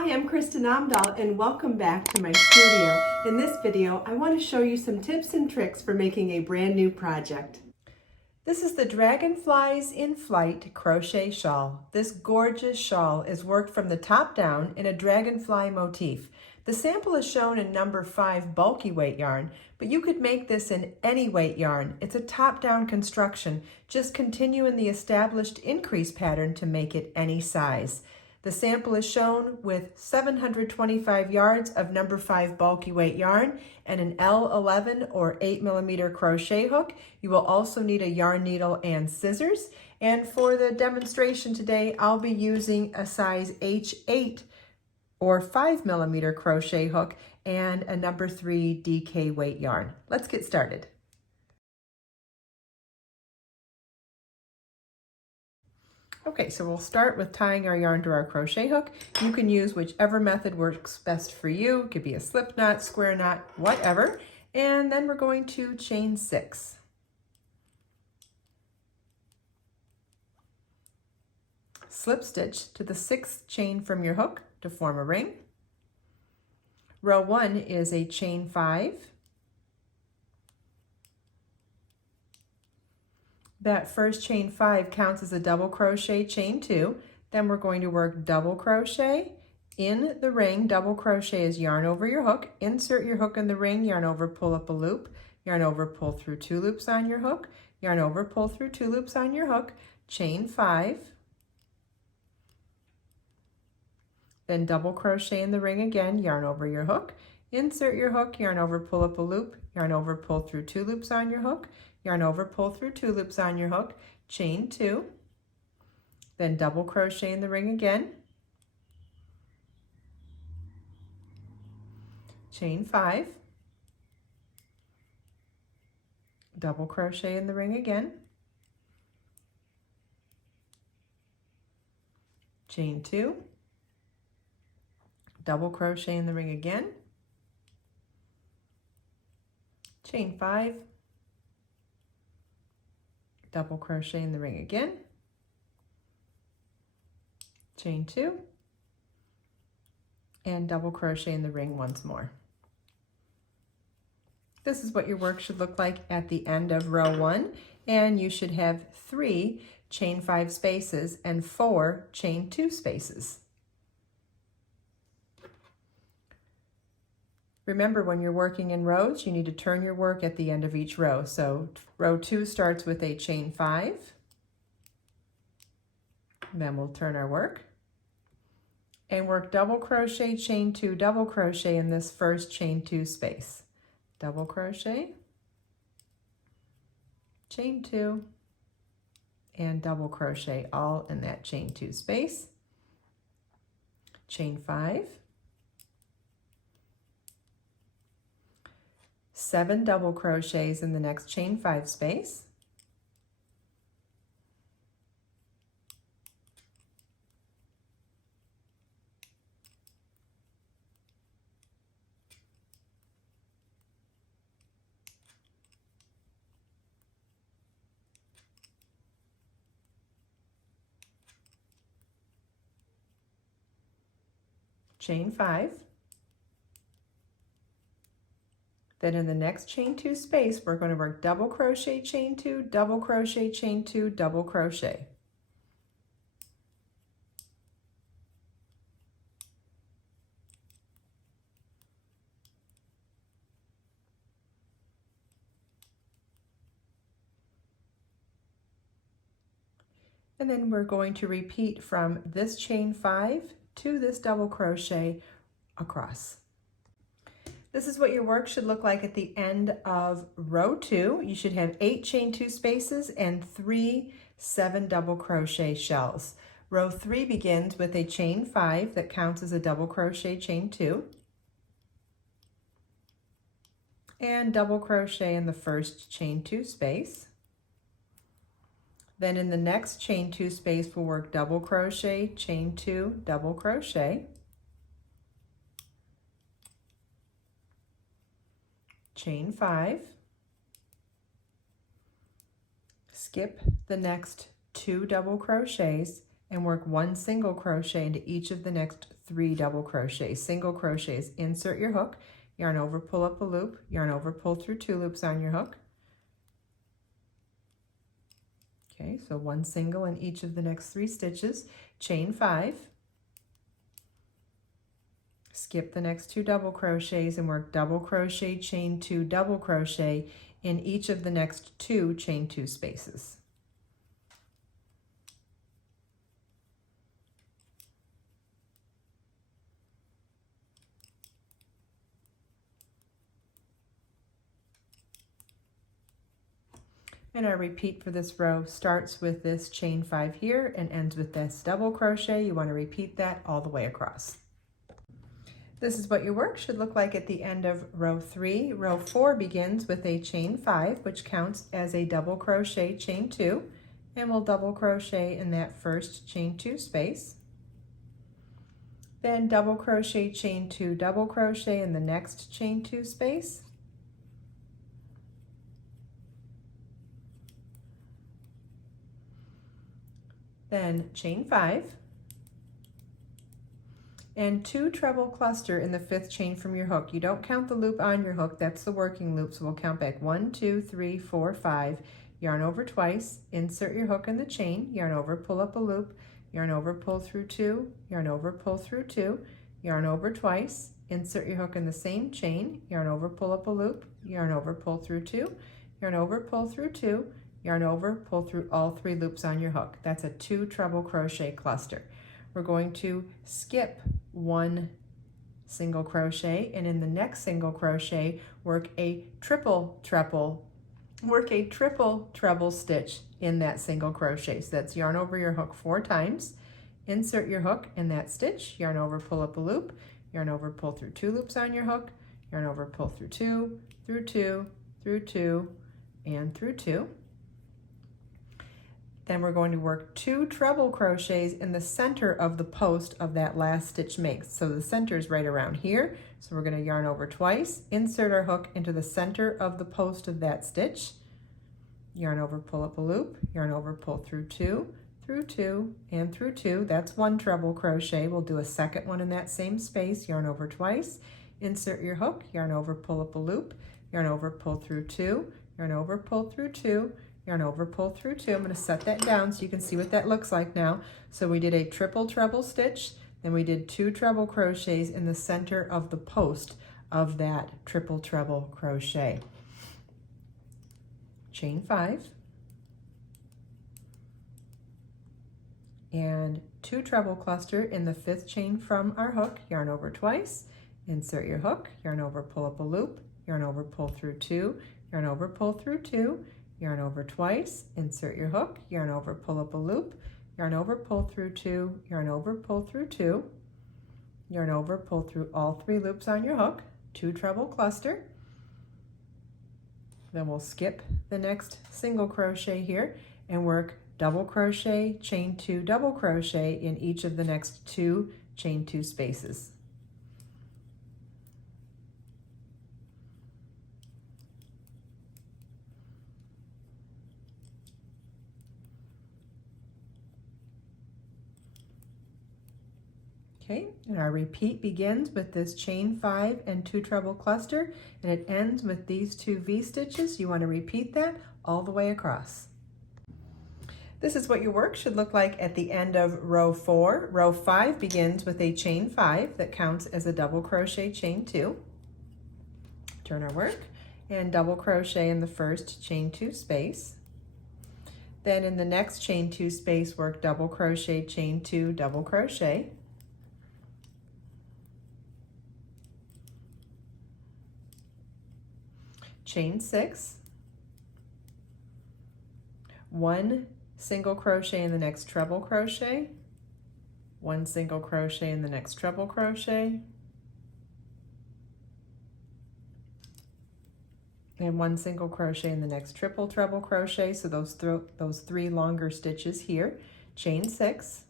Hi, I'm Kristin Omdahl and welcome back to my studio. In this video, I want to show you some tips and tricks for making a brand new project. This is the Dragonflies in Flight Crochet Shawl. This gorgeous shawl is worked from the top down in a dragonfly motif. The sample is shown in number 5 bulky weight yarn, but you could make this in any weight yarn. It's a top-down construction. Just continue in the established increase pattern to make it any size. The sample is shown with 725 yards of number 5 bulky weight yarn and an L11 or 8mm crochet hook. You will also need a yarn needle and scissors. And for the demonstration today, I'll be using a size H8 or 5mm crochet hook and a number 3 DK weight yarn. Let's get started. Okay, so we'll start with tying our yarn to our crochet hook. You can use whichever method works best for you. It could be a slip knot, square knot, whatever. And then we're going to chain 6. Slip stitch to the 6th chain from your hook to form a ring. Row 1 is a chain 5. That first chain 5 counts as a double crochet chain 2. Then we're going to work double crochet in the ring. Double crochet is yarn over your hook. Insert your hook in the ring, yarn over, pull up a loop, yarn over, pull through 2 loops on your hook, yarn over, pull through 2 loops on your hook, chain 5. Then double crochet in the ring again, yarn over your hook, insert your hook, yarn over, pull up a loop, yarn over, pull through 2 loops on your hook, yarn over, pull through 2 loops on your hook, chain 2, then double crochet in the ring again, chain 5, double crochet in the ring again, chain 2, double crochet in the ring again, chain 5, double crochet in the ring again, chain 2, and double crochet in the ring once more. This is what your work should look like at the end of row 1, and you should have 3 chain 5 spaces and 4 chain 2 spaces. Remember, when you're working in rows, you need to turn your work at the end of each row. So row 2 starts with a chain 5. Then we'll turn our work and work double crochet, chain 2, double crochet in this first chain 2 space. Double crochet, chain 2, and double crochet all in that chain 2 space. Chain 5. 7 double crochets in the next chain 5 space. Chain 5. Then in the next chain 2 space, we're going to work double crochet, chain 2, double crochet, chain 2, double crochet. And then we're going to repeat from this chain 5 to this double crochet across. This is what your work should look like at the end of row 2. You should have 8 chain 2 spaces and 3 7 double crochet shells. Row 3 begins with a chain 5 that counts as a double crochet chain 2. And double crochet in the first chain 2 space. Then in the next chain 2 space, we'll work double crochet, chain 2, double crochet. Chain 5, skip the next 2 double crochets, and work 1 single crochet into each of the next 3 double crochets. Single crochets, insert your hook, yarn over, pull up a loop, yarn over, pull through 2 loops on your hook. Okay, so 1 single in each of the next 3 stitches, chain 5, skip the next 2 double crochets and work double crochet, chain 2, double crochet in each of the next 2 chain 2 spaces. And our repeat for this row starts with this chain 5 here and ends with this double crochet. You want to repeat that all the way across. This is what your work should look like at the end of row 3. Row 4 begins with a chain 5, which counts as a double crochet chain 2, and we'll double crochet in that first chain 2 space. Then double crochet chain 2, double crochet in the next chain 2 space. Then chain 5, and 2 treble cluster in the 5th chain from your hook. You don't count the loop on your hook, that's the working loop, so we'll count back 1, 2, 3, 4, 5, yarn over twice, insert your hook in the chain, yarn over, pull up a loop, yarn over, pull through 2, yarn over, pull through 2, yarn over twice, insert your hook in the same chain, yarn over, pull up a loop, yarn over, pull through 2, yarn over, pull through 2, yarn over, pull through all 3 loops on your hook. That's a 2 treble crochet cluster. We're going to skip 1 single crochet, and in the next single crochet work a triple treble stitch in that single crochet. So that's yarn over your hook 4 times, insert your hook in that stitch, yarn over, pull up a loop, yarn over, pull through 2 loops on your hook, yarn over, pull through 2, through 2, through 2, and through 2. Then we're going to work 2 treble crochets in the center of the post of that last stitch makes. So the center is right around here. So we're going to yarn over twice, insert our hook into the center of the post of that stitch, yarn over, pull up a loop, yarn over, pull through 2, through 2, and through 2. That's 1 treble crochet. We'll do a second one in that same space, yarn over twice, insert your hook, yarn over, pull up a loop, yarn over, pull through 2, yarn over, pull through 2, yarn over, pull through 2. I'm going to set that down so you can see what that looks like now. So we did a triple treble stitch, then we did 2 treble crochets in the center of the post of that triple treble crochet. Chain 5, and 2 treble cluster in the 5th chain from our hook, yarn over twice, insert your hook, yarn over, pull up a loop, yarn over, pull through 2, yarn over, pull through 2, yarn over twice, insert your hook, yarn over, pull up a loop, yarn over, pull through 2, yarn over, pull through 2, yarn over, pull through all 3 loops on your hook, 2 treble cluster. Then we'll skip the next single crochet here and work double crochet, chain 2, double crochet in each of the next 2 chain 2 spaces. Okay, and our repeat begins with this chain 5 and 2 treble cluster, and it ends with these 2 V-stitches. You want to repeat that all the way across. This is what your work should look like at the end of row 4. Row 5 begins with a chain 5 that counts as a double crochet chain 2. Turn our work and double crochet in the first chain 2 space. Then in the next chain 2 space, work double crochet, chain 2, double crochet. Chain 6, 1 single crochet in the next treble crochet, 1 single crochet in the next treble crochet, and 1 single crochet in the next triple treble crochet. So those 3 longer stitches here. Chain 6,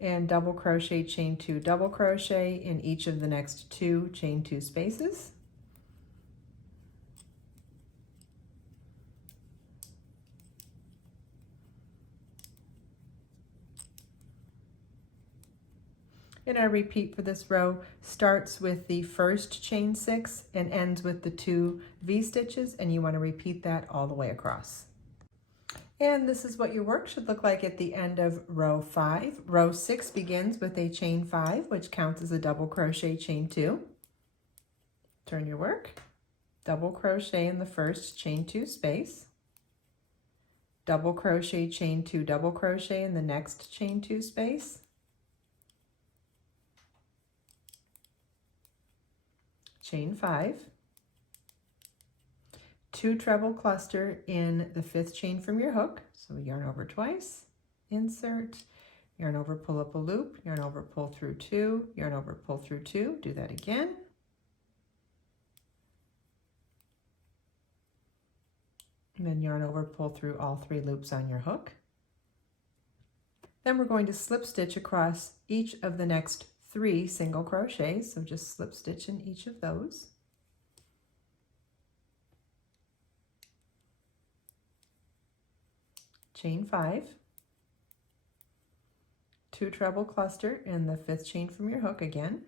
and double crochet, chain 2, double crochet in each of the next 2 chain 2 spaces. And our repeat for this row starts with the first chain 6 and ends with the 2 V-stitches, and you want to repeat that all the way across. And this is what your work should look like at the end of row 5. Row 6 begins with a chain 5, which counts as a double crochet chain 2. Turn your work, double crochet in the first chain 2 space, double crochet chain 2, double crochet in the next chain 2 space, chain 5, 2 treble cluster in the 5th chain from your hook, so yarn over twice, insert, yarn over, pull up a loop, yarn over, pull through 2, yarn over, pull through 2, do that again, and then yarn over, pull through all 3 loops on your hook. Then we're going to slip stitch across each of the next 3 single crochets, so just slip stitch in each of those. Chain 5, 2 treble cluster in the 5th chain from your hook again,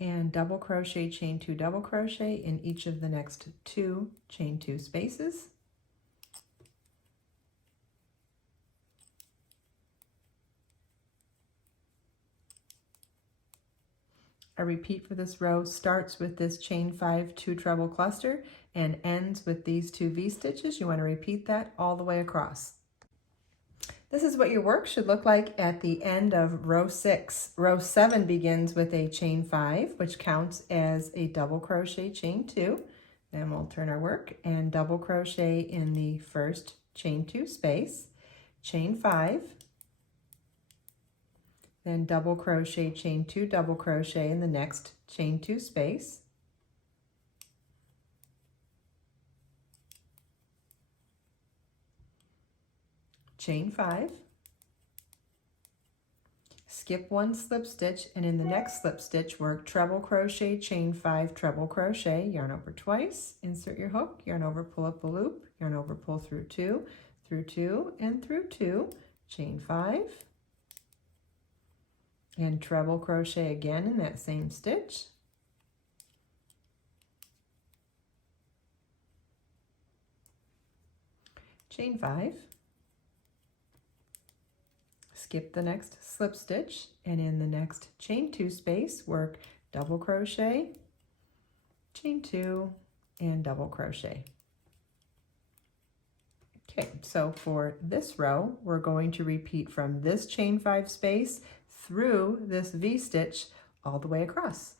and double crochet, chain 2, double crochet in each of the next 2 chain 2 spaces. A repeat for this row starts with this chain 5, 2 treble cluster and ends with these 2 V-stitches. You want to repeat that all the way across. This is what your work should look like at the end of row 6. Row 7 begins with a chain 5, which counts as a double crochet chain 2. Then we'll turn our work and double crochet in the first chain 2 space, chain 5, then double crochet, chain 2, double crochet in the next chain 2 space, chain 5, skip 1 slip stitch, and in the next slip stitch work treble crochet, chain 5, treble crochet, yarn over twice, insert your hook, yarn over, pull up a loop, yarn over, pull through 2, and through 2, chain 5, and treble crochet again in that same stitch, chain 5, skip the next slip stitch, and in the next chain 2 space work double crochet, chain 2, and double crochet. Okay, so for this row we're going to repeat from this chain 5 space through this V-stitch all the way across.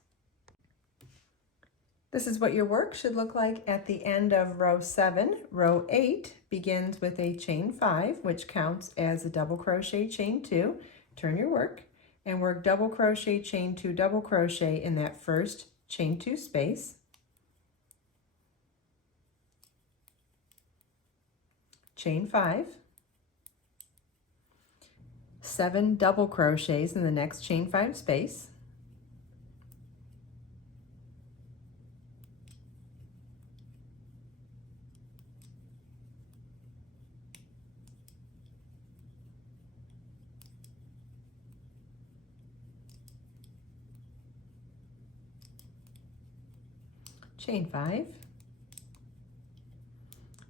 This is what your work should look like at the end of row 7. Row 8 begins with a chain 5, which counts as a double crochet chain 2. Turn your work and work double crochet, chain 2, double crochet in that first chain 2 space, chain 5, 7 double crochets in the next chain 5 space, chain 5,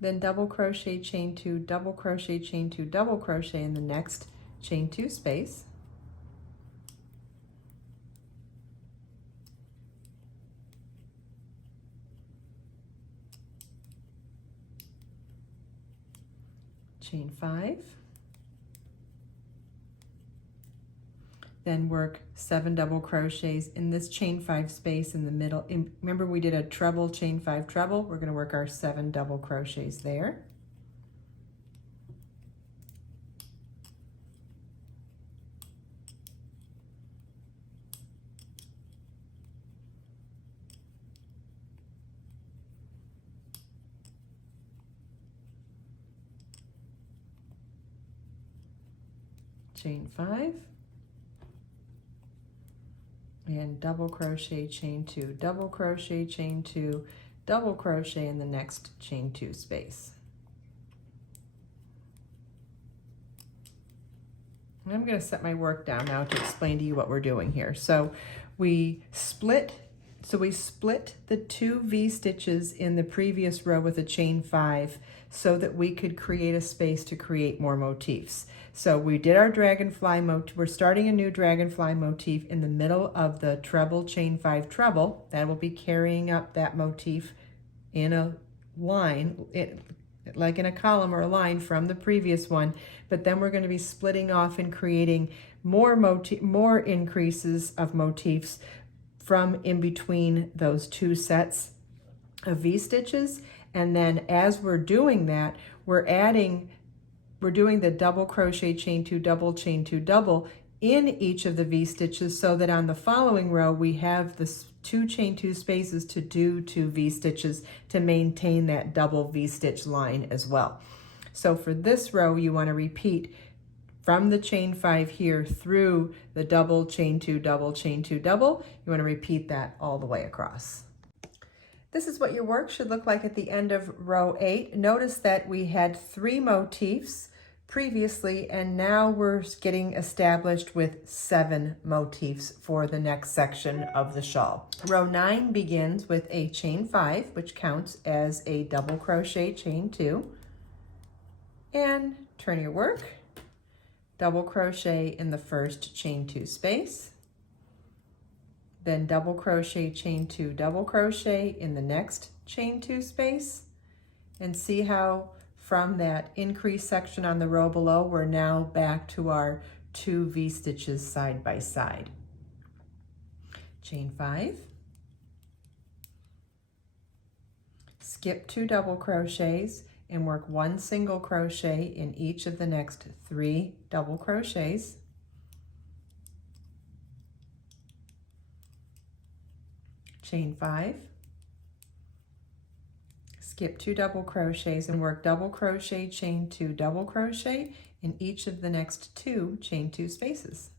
then double crochet, chain 2, double crochet, chain 2, double crochet in the next chain 2 space, chain 5, then work 7 double crochets in this chain 5 space in the middle. Remember we did a treble, chain 5 treble. We're going to work our 7 double crochets there. Chain 5. and double crochet, chain 2, double crochet, chain 2, double crochet in the next chain 2 space. And I'm going to set my work down now to explain to you what we're doing here. So we split the 2 V-stitches in the previous row with a chain 5 so that we could create a space to create more motifs. So we did our dragonfly motif. We're starting a new dragonfly motif in the middle of the treble, chain 5 treble. That will be carrying up that motif in a line, like in a column or a line from the previous one. But then we're going to be splitting off and creating more increases of motifs from in between those 2 sets of V-stitches. And then as we're doing that, we're doing the double crochet, chain 2, double, chain 2, double in each of the V-stitches so that on the following row we have the 2 chain 2 spaces to do 2 V-stitches to maintain that double V-stitch line as well. So for this row, you want to repeat from the chain 5 here through the double, chain 2, double, chain 2, double. You want to repeat that all the way across. This is what your work should look like at the end of row 8. Notice that we had 3 motifs previously, and now we're getting established with 7 motifs for the next section of the shawl. Row 9 begins with a chain 5, which counts as a double crochet, chain 2, and turn your work, double crochet in the first chain 2 space, then double crochet, chain 2, double crochet in the next chain 2 space, and see how from that increased section on the row below, we're now back to our 2 V-stitches side by side. Chain 5, skip 2 double crochets and work 1 single crochet in each of the next 3 double crochets. Chain 5, skip 2 double crochets and work double crochet, chain 2, double crochet in each of the next 2 chain 2 spaces.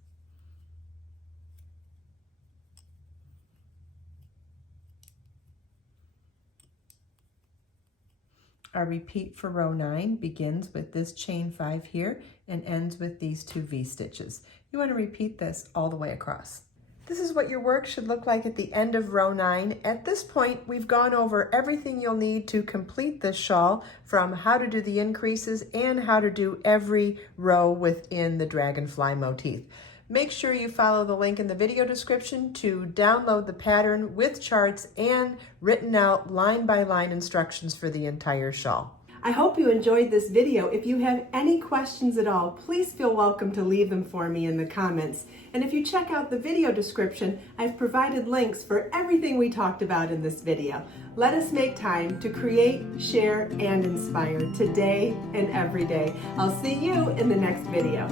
Our repeat for row 9 begins with this chain 5 here and ends with these 2 V-stitches. You want to repeat this all the way across. This is what your work should look like at the end of row 9. At this point, we've gone over everything you'll need to complete this shawl, from how to do the increases and how to do every row within the dragonfly motif. Make sure you follow the link in the video description to download the pattern with charts and written out line-by-line instructions for the entire shawl. I hope you enjoyed this video. If you have any questions at all, please feel welcome to leave them for me in the comments. And if you check out the video description, I've provided links for everything we talked about in this video. Let us make time to create, share, and inspire today and every day. I'll see you in the next video.